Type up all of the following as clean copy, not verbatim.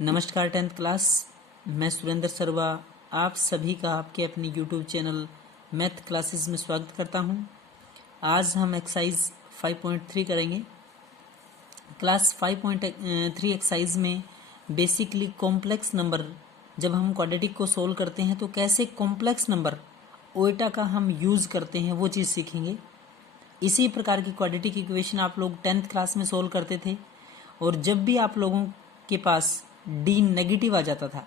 नमस्कार 10th class. मैं सुरेंद्र सर्वा आप सभी का आपके अपने यूट्यूब चैनल मैथ क्लासेस में स्वागत करता हूं। आज हम एक्सरसाइज 5.3 करेंगे। क्लास 5.3 एक्सरसाइज में बेसिकली कॉम्प्लेक्स नंबर, जब हम क्वाड्रेटिक को सोल्व करते हैं तो कैसे कॉम्प्लेक्स नंबर ओएटा का हम यूज़ करते हैं वो चीज़ सीखेंगे। इसी प्रकार की क्वाड्रेटिक इक्वेशन आप लोग 10th क्लास में सोल्व करते थे, और जब भी आप लोगों के पास डी नेगेटिव आ जाता था,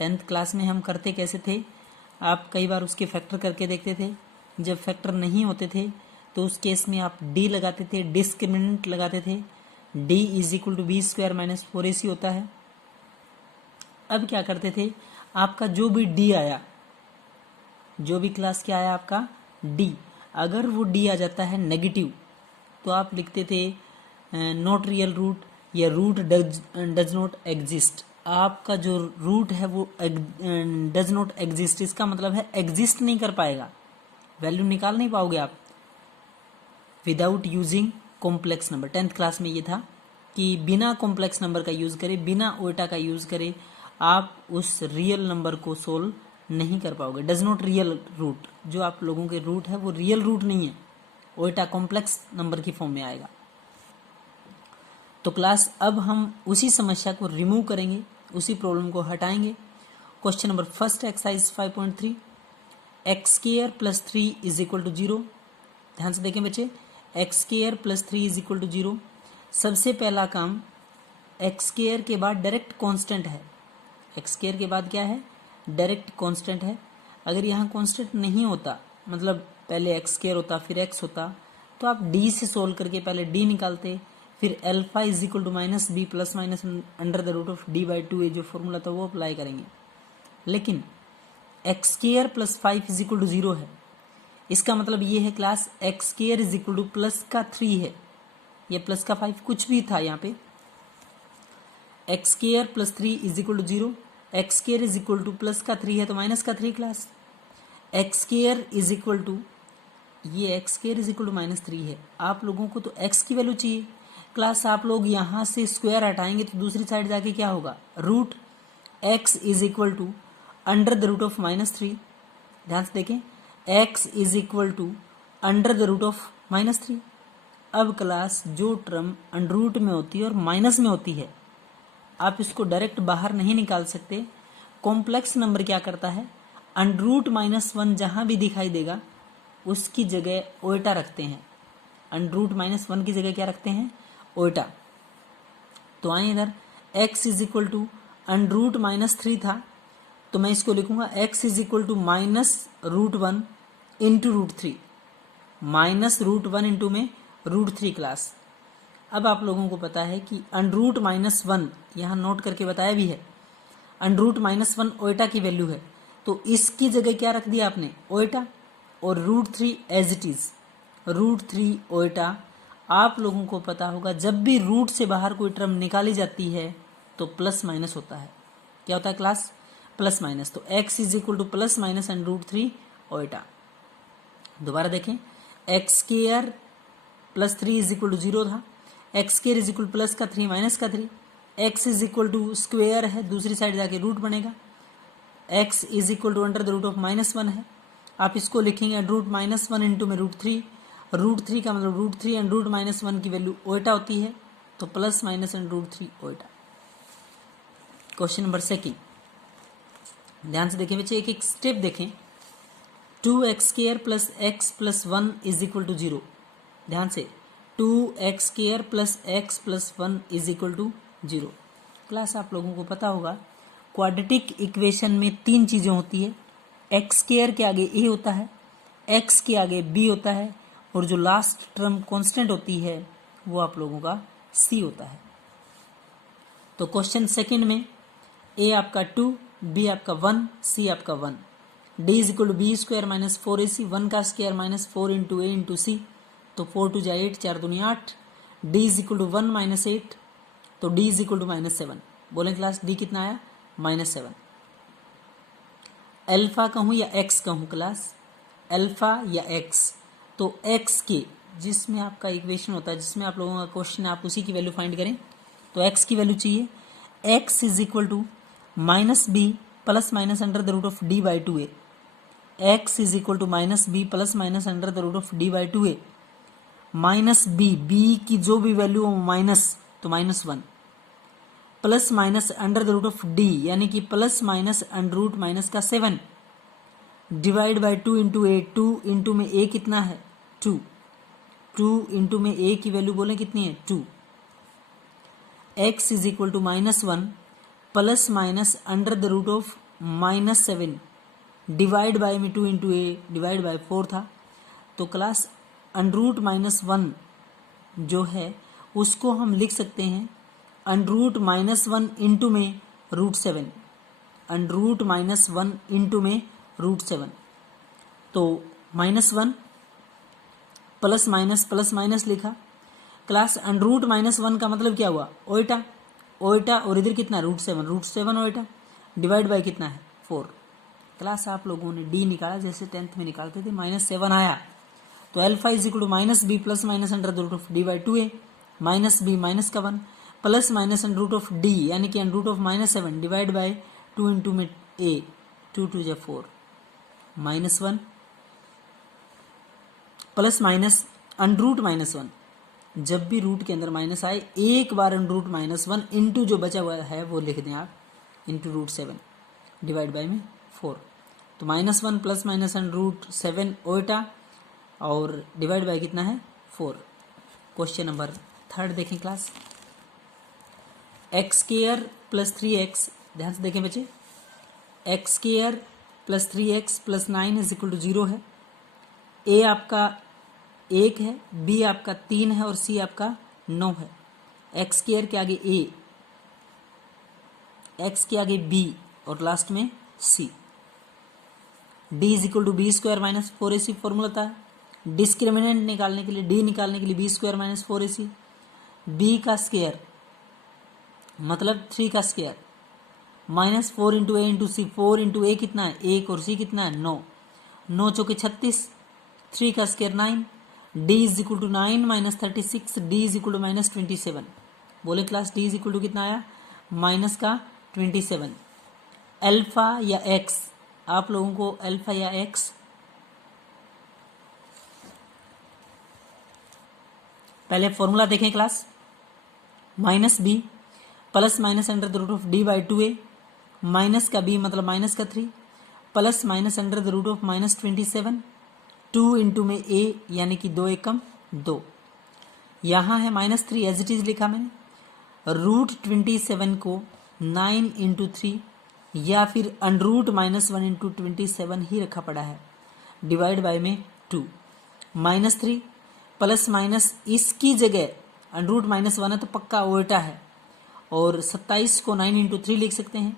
10th क्लास में हम करते कैसे थे, आप कई बार उसके फैक्टर करके देखते थे। जब फैक्टर नहीं होते थे तो उस केस में आप डी लगाते थे, डिस्क्रिमिनेंट लगाते थे। D is equal to B square minus 4ac होता है। अब क्या करते थे, आपका जो भी डी आया, जो भी क्लास क्या आया आपका डी, अगर वो डी आ जाता है नेगेटिव तो आप लिखते थे नॉट रियल रूट या रूट डज नॉट एग्जिस्ट। आपका जो रूट है वो डज नॉट एग्जिस्ट, इसका मतलब है एग्जिस्ट नहीं कर पाएगा, वैल्यू निकाल नहीं पाओगे आप without using complex number. 10th class में ये था कि बिना कॉम्प्लेक्स नंबर का यूज़ करें, बिना ओएटा का यूज़ करें, आप उस रियल नंबर को सोल्व नहीं कर पाओगे। डज नॉट रियल रूट, जो आप लोगों के रूट है वो रियल रूट नहीं है, ओएटा कॉम्प्लेक्स नंबर की फॉर्म में आएगा। तो क्लास अब हम उसी समस्या को रिमूव करेंगे, उसी प्रॉब्लम को हटाएंगे। Question number first exercise 5.3, X square plus 3 is equal to 0। ध्यान से देखें बच्चे, x square plus 3 is equal to 0। सबसे पहला काम, एक्स स्क्वायर के बाद डायरेक्ट कांस्टेंट है। एक्स स्क्वायर के बाद क्या है, डायरेक्ट कांस्टेंट है। अगर यहाँ कांस्टेंट नहीं होता, मतलब पहले एक्स स्क्वायर होता फिर एक्स होता, तो आप डी से सोल्व करके पहले डी निकालते, फिर alpha is equal to minus B plus minus under the root of D by 2, ये जो फॉर्मूला था वो अप्लाई करेंगे। लेकिन X square plus 5 is equal to 0 है, इसका मतलब ये है class x square is equal to plus का 3 है, या प्लस का 5 कुछ भी था यहाँ पे। X square plus 3 is equal to 0, x square is equal to plus का 3 है तो माइनस का 3 class. X square is equal to, ये x square is equal to minus 3 है। आप लोगों को तो एक्स की वैल्यू चाहिए क्लास, आप लोग यहाँ से स्क्वायर हटाएंगे तो दूसरी साइड जाके क्या होगा, root X is equal to under the root of minus 3। ध्यान से देखें, X is equal to under the root of minus 3। अब क्लास जो टर्म अंडर रूट में होती है और माइनस में होती है, आप इसको डायरेक्ट बाहर नहीं निकाल सकते। कॉम्प्लेक्स नंबर क्या करता है, अंडर रूट -1 जहाँ भी दिखाई देगा उसकी जगह ओएटा रखते हैं। अंडर रूट -1 की जगह क्या रखते हैं, ओएटा। तो आए इधर, x is equal to under root -3 था, तो मैं इसको लिखूंगा x is equal to minus root 1 into root 3, minus root 1 into में रूट 3 क्लास। अब आप लोगों को पता है कि अंडर रूट -1, यहाँ नोट करके बताया भी है, अंडर रूट -1 ओएटा की वैल्यू है, तो इसकी जगह क्या रख दिया आपने, ओएटा, और root 3 as it is, root 3 iota. आप लोगों को पता होगा जब भी रूट से बाहर कोई टर्म निकाली जाती है तो प्लस माइनस होता है। क्या होता है क्लास, प्लस माइनस। तो x is equal to plus minus and root 3 iota. दोबारा देखें, X square plus 3 is equal to 0 था, x square is equal plus का 3 माइनस का 3, X is equal to square है, दूसरी साइड जाके रूट बनेगा, X is equal to under the root of -1 है। आप इसको लिखेंगे रूट -1 इंटू में रूट 3, रूट 3 का मतलब रूट 3 एंड रूट -1 की वैल्यू ओएटा होती है, तो plus minus and root 3 iota. Question number second, ध्यान से देखें बच्चे, एक एक स्टेप देखें। 2x square plus x plus 1 is equal to 0। ध्यान से, 2x square plus x plus 1 is equal to 0। Class आप लोगों को पता होगा क्वाड्रेटिक इक्वेशन में 3 चीज़ें होती है, एक्स स्क्वायर के आगे a होता है, x के आगे b होता है, और जो लास्ट टर्म कांस्टेंट होती है वो आप लोगों का c होता है। तो क्वेश्चन सेकंड में a आपका 2, b आपका 1, c आपका 1, d is equal to B square minus 4ac, 1 का square minus 4 into a into c, तो 4 2 जा 8, 4 दूनी 8, d is equal to 1 minus 8, तो d इज इक्वल टू -7। बोलें क्लास d कितना आया, -7। अल्फा कहूँ या x कहूँ क्लास, अल्फा या x, तो x के जिसमें आपका इक्वेशन होता है, जिसमें आप लोगों का क्वेश्चन, आप उसी की वैल्यू फाइंड करें। तो x की वैल्यू चाहिए, x is equal to minus B plus minus under the root of D by two a, x is equal to minus B plus minus under the root of D by two a, minus b की जो भी value हो minus, तो -1 plus minus under the root of d यानी कि plus minus under root minus का 7 divide by 2 into a, 2 into में ए कितना है 2, 2 इंटू में ए की वैल्यू बोले कितनी है 2, x is equal to -1 plus minus under the root of -7 divide by में 2 इंटू ए डिवाइड बाई 4 था, तो क्लास अंडर रूट -1 जो है उसको हम लिख सकते हैं अंडर रूट -1 इंटू में √7, अंडर रूट -1 इंटू में √7, तो -1 प्लस माइनस लिखा। क्लास अंडर रूट -1 का मतलब क्या हुआ ओइटा, ओइटा और इधर कितना √7 ओइटा डिवाइड बाई कितना है 4। क्लास आप लोगों ने डी निकाला जैसे 10th में निकालते थे, -7 आया तो alpha is equal to -b plus minus under the root of D by 2a, -b minus का 1 plus minus under root of d यानी कि under root of -7 divide by 2 into में a, 2 2 जा 4, -1 प्लस माइनस अंडर रूट -1, जब भी root के अंदर minus आए एक बार अंडर रूट -1 इंटू जो बचा हुआ है वो लिख दें आप इंटू √7 डिवाइड बाई में 4, तो -1 प्लस माइनस अंडर रूट 7 ओइटा और डिवाइड बाई कितना है 4। क्वेश्चन नंबर 3 देखें class, x square plus 3x, ध्यान से देखें बच्चे, x square plus 3x plus 9 is equal to 0 है, a आपका 1 है, b आपका 3 है और c आपका 9 है। एक्स स्क्वायर के आगे a, x के आगे b और लास्ट में c, d is equal to B square minus 4ac formula था। डिस्क्रिमिनेंट निकालने के लिए d निकालने के लिए b square minus 4ac, b का स्क्वायर मतलब 3 का square -4 into a into c, 4 into ए कितना है 1 और सी कितना है 9, 9 चौके 36, 3 का square 9, d is equal to 9 minus 36, d is equal to -27। बोले class d is equal to कितना आया माइनस का 27। अल्फा या एक्स, आप लोगों को अल्फा या एक्स पहले फॉर्मूला देखें class, -b plus minus under the root of D by 2a, minus का b मतलब माइनस का 3 plus minus under the root of -27, 2 into में a यानी कि 2 एकम 2, यहाँ है -3 एज इट इज लिखा मैंने, √27 को 9 इंटू 3 या फिर अंडर रूट -1 इंटू 27 ही रखा पड़ा है डिवाइड बाय में 2, -3 प्लस माइनस इसकी जगह अंडर रूट -1 है तो पक्का उल्टा है, और 27 को 9 इंटू 3 लिख सकते हैं,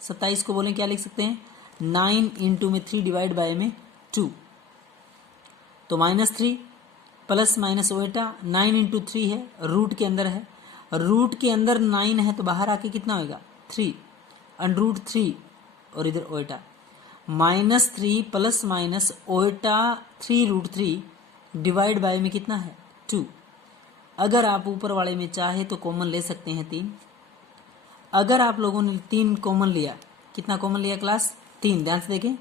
27 को बोलें क्या लिख सकते हैं 9 इंटू में 3 डिवाइड बाय में 2, तो -3 प्लस माइनस ओएटा 9 इंटू 3 है, रूट के अंदर है, रूट के अंदर 9 है तो बाहर आके कितना होगा 3, अंडर रूट 3 और इधर ओएटा, -3 प्लस माइनस ओएटा 3√3 डिवाइड बाय में कितना है 2। अगर आप ऊपर वाले में चाहे तो कॉमन ले सकते हैं 3, अगर आप लोगों ने 3 कॉमन लिया, कितना कॉमन लिया क्लास 3, ध्यान से देखें,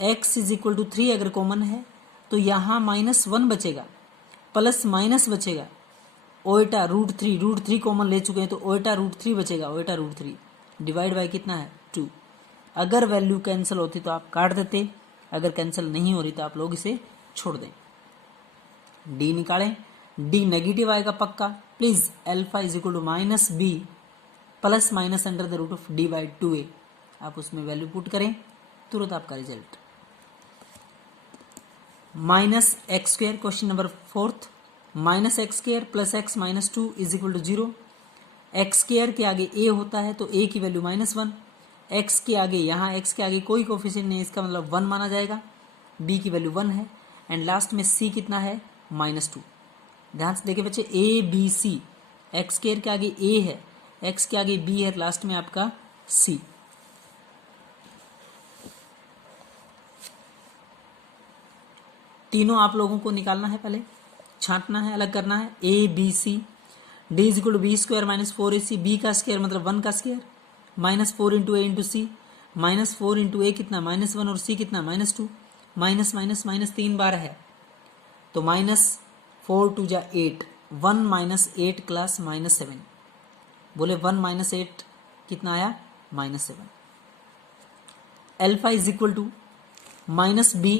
x इज इक्वल टू 3 अगर कॉमन है तो यहाँ -1 बचेगा प्लस माइनस बचेगा, ओएटा √3 कॉमन ले चुके हैं तो ओएटा √3 बचेगा, ओएटा √3 डिवाइड बाय कितना है 2। अगर वैल्यू कैंसिल होती तो आप काट देते, अगर कैंसिल नहीं हो रही तो आप लोग इसे छोड़ दें। डी निकालें, डी नेगेटिव आएगा पक्का, please alpha is equal to -b plus minus under the root of D by 2a, आप उसमें वैल्यू पुट करें तुरंत आपका result -x²। Question number 4, -x² plus x minus 2 is equal to 0। x² के आगे a होता है तो a की वैल्यू -1, x के आगे यहाँ x के आगे कोई कोफिशिएंट नहीं, इसका मतलब 1 माना जाएगा, b की वैल्यू 1 है, एंड लास्ट में c कितना है -2। ध्यान से देखिए बच्चे, a b c, x² के आगे a है, x के आगे b है, लास्ट में आपका c। तीनों आप लोगों को निकालना है, पहले छांटना है, अलग करना है, a b c d is equal to B square minus 4ac, b का स्क्वायर मतलब 1 का square, minus 4 into a into c, minus 4 into ए कितना -1 और सी कितना -2, माइनस माइनस माइनस 3 बार है तो -4 2 जा 8, 1 माइनस 8 क्लास -7, बोले 1 माइनस 8 कितना आया -7। Alpha is equal to minus B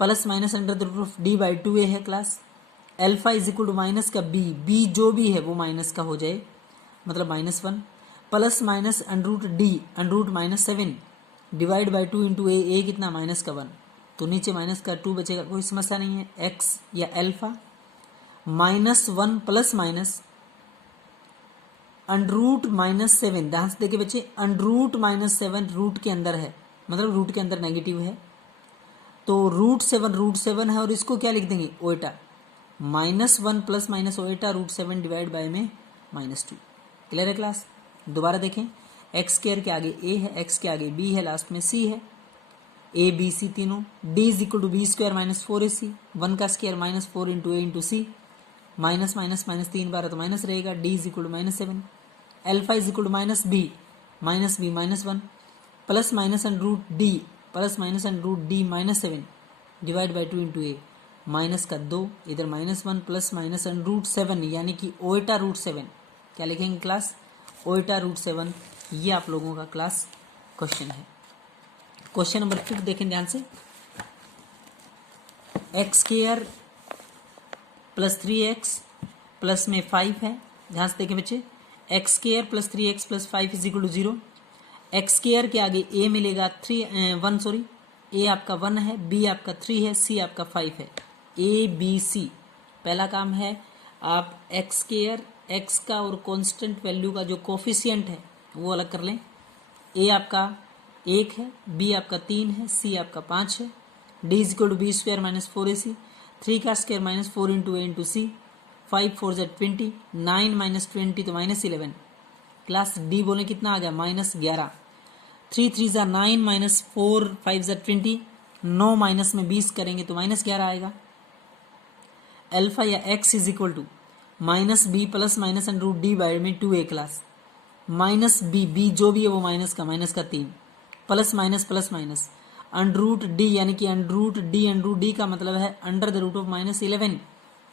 plus minus under the root of D by 2a है class. Alpha is equal to minus का बी जो भी है वो माइनस का हो जाए, मतलब -1 plus minus under root D under root -7 divide by 2 into ए कितना माइनस का 1, तो नीचे माइनस का 2 बचेगा, कोई समस्या नहीं है। एक्स या alpha -1 plus minus under root -7, ध्यान से देखिए बच्चे, अंडर रूट -7 रूट के अंदर है, मतलब रूट के अंदर नेगेटिव है, तो रूट सेवन है और इसको क्या लिख देंगे iota, -1 plus minus iota root 7 divide by में -2। क्लियर है क्लास? दोबारा देखें, एक्स स्क्वायर के आगे ए है, एक्स के आगे बी है, लास्ट में सी है, ए बी सी तीनों। D is equal to B square minus 4ac, 1 का square -4 into a into c, minus minus minus 3 बार है तो माइनस रहेगा। D is equal to -7। Alpha is equal to -b -1 plus minus under root d plus minus under root d -7 divide by 2 into a, minus का 2, इधर -1 plus minus under root 7 यानी कि ओएटा root 7, क्या लिखेंगे क्लास ओएटा रूट 7। ये आप लोगों का क्लास क्वेश्चन है। क्वेश्चन नंबर 2 देखें ध्यान से, x square plus 3x plus में 5 है, ध्यान से देखें बच्चे, x square plus 3x plus 5 is equal to 0। X square के आगे a मिलेगा 1 a आपका 1 है, b आपका 3 है, c आपका 5 है। a b c पहला काम है आप एक्स स्क्वायर एक्स का और कांस्टेंट वैल्यू का जो कोफिशिएंट है वो अलग कर लें। a आपका 1 है, b आपका 3 है, c आपका 5 है। d is equal to B square minus 4ac, 3 का square -4 into a into c, 5 4 ज़ा 20, 9 माइनस 20 तो -11। क्लास डी बोले कितना आ गया -11, 3 3 ज़ा 9 माइनस 4 5 ज़ा 20, 9 माइनस में 20 करेंगे तो -11 आएगा। अल्फा या x is equal to -b plus minus under root d by में 2a क्लास, -b जो भी है वो माइनस का 3 plus minus under root d यानी कि अंडर रूट डी का मतलब है under the root of -11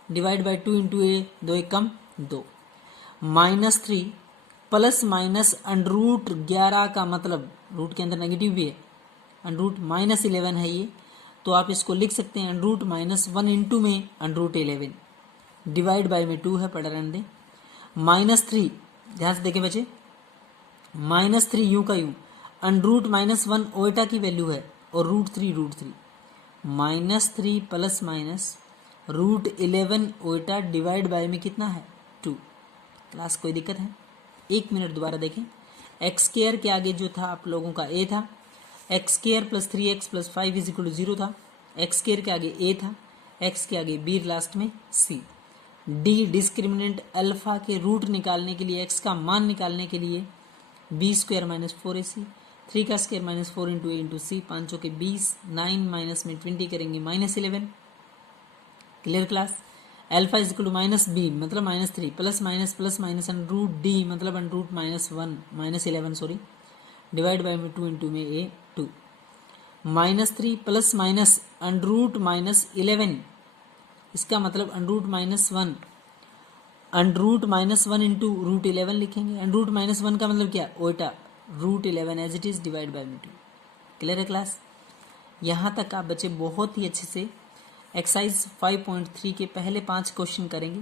divide by 2 into a, 2 1 कम 2, -3 प्लस माइनस अंडर रूट 11 का मतलब रूट के अंदर नेगेटिव भी है, अंडर रूट -11 है ये, तो आप इसको लिख सकते हैं अंडर रूट -1 इंटू में अंडर रूट 11 डिवाइड बाई में 2 है, पढ़ रहने दें। -3 ध्यान से देखें बच्चे, -3 यूं का यूं, अंडर रूट -1 ओएटा की वैल्यू है और root 3 -3 plus minus root 11 iota divide by में कितना है 2। क्लास कोई दिक्कत है? 1 मिनट दोबारा देखें, एक्स स्क्वायर के आगे जो था आप लोगों का a था, x square plus 3x plus 5 is equal to 0 था, एक्स स्क्वायर के आगे a था, x के आगे b, लास्ट में c। d डिस्क्रिमिनेंट अल्फा के रूट निकालने के लिए, x का मान निकालने के लिए b स्क्वायर माइनस 4ac, 3 का square -4 into a into c, 5 चौके 20, 9 माइनस में 20 करेंगे -11। Clear class? Alpha is equal to -b मतलब -3 plus minus under root d मतलब अंडर रूट -11 डिवाइड बाई में 2 इंटू में a 2, -3 plus minus under root -11, इसका मतलब अंडर रूट -1 इंटू रूट 11 लिखेंगे। अंडर रूट -1 का मतलब क्या iota root 11 as it is divide by में 2। क्लियर है क्लास? यहाँ तक आप बच्चे बहुत ही अच्छे से एक्सरसाइज 5.3 के पहले 5 क्वेश्चन करेंगे।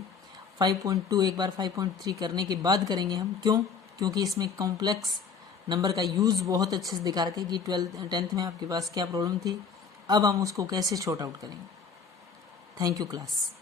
5.2 एक बार 5.3 करने के बाद करेंगे हम, क्यों? क्योंकि इसमें कॉम्प्लेक्स नंबर का यूज़ बहुत अच्छे से दिखा रखे कि 10th में आपके पास क्या प्रॉब्लम थी, अब हम उसको कैसे शॉर्ट आउट करेंगे। Thank you class.